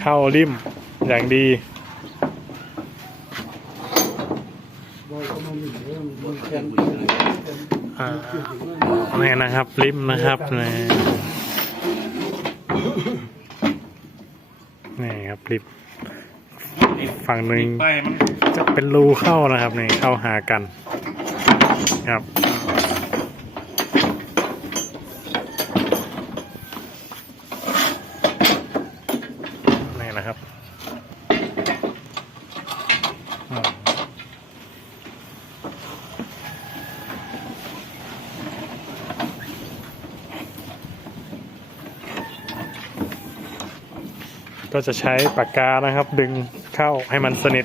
เข้าริมอย่างดีอ่านี่นะครับริมนะครับนี่นี่ครับริมฝั่งหนึ่งไปมันจะเป็นรูเข้านะครับนี่เข้าหากันครับนี่นะครับอืม ก็จะใช้ปากกานะครับ ดึงเข้าให้มันสนิท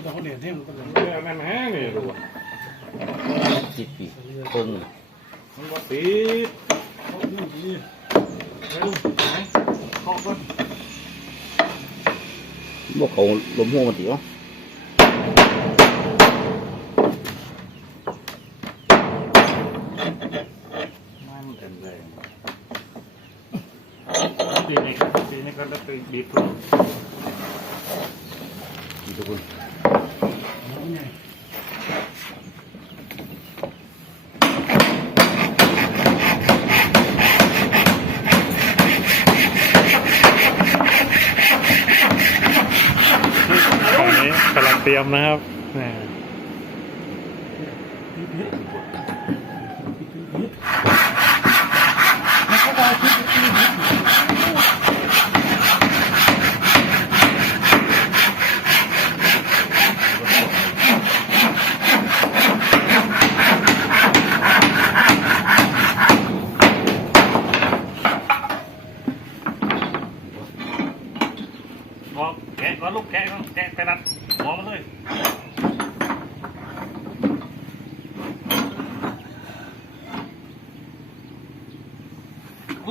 ม่ต้องเขาเด่นให้มันก็เลย เนี่ยนั่นฮะนี่ดู จิตปีตรง มันก็ติด เขาเรื่องนี้เร็วไหนเคาะก่อนบอกเขาลมหัวมันติวะมันเต็มเลยตีนี่ตีนี่ก็จะไปบีบตัวทุกคนนี่ เตรียมนะครับนี่มองแกะก่อนลูกแกะก่อนแกะไปนัดมองมันเลย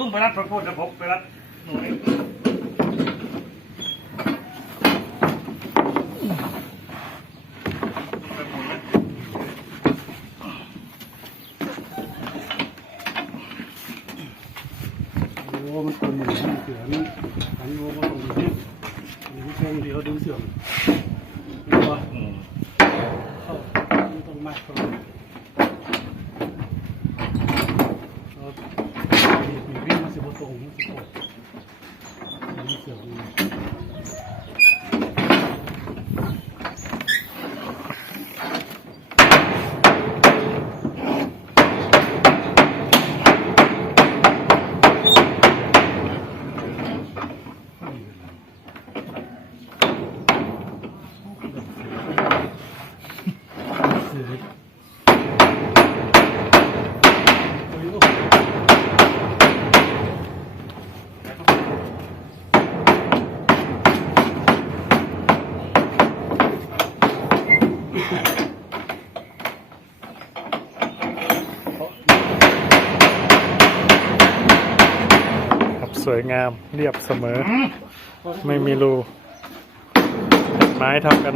ลุงไปนัดพระพุทธพกไปนัดหน่วยเลยโอ้มันคนหนึ่งเสือนี่อันโง่ก็ต้องดูที่ดูเช่วงเดียวดูเสื่อมดูว่าเข้าต้องมากเท่าไหร่เราบีบบีบ วิ่งมาสิบตรงมันสิบหกมันเสื่อม เสือตัวนี้ก็ ครับ สวยงามเรียบเสมอ ไม่มีรูไม้เท่ากัน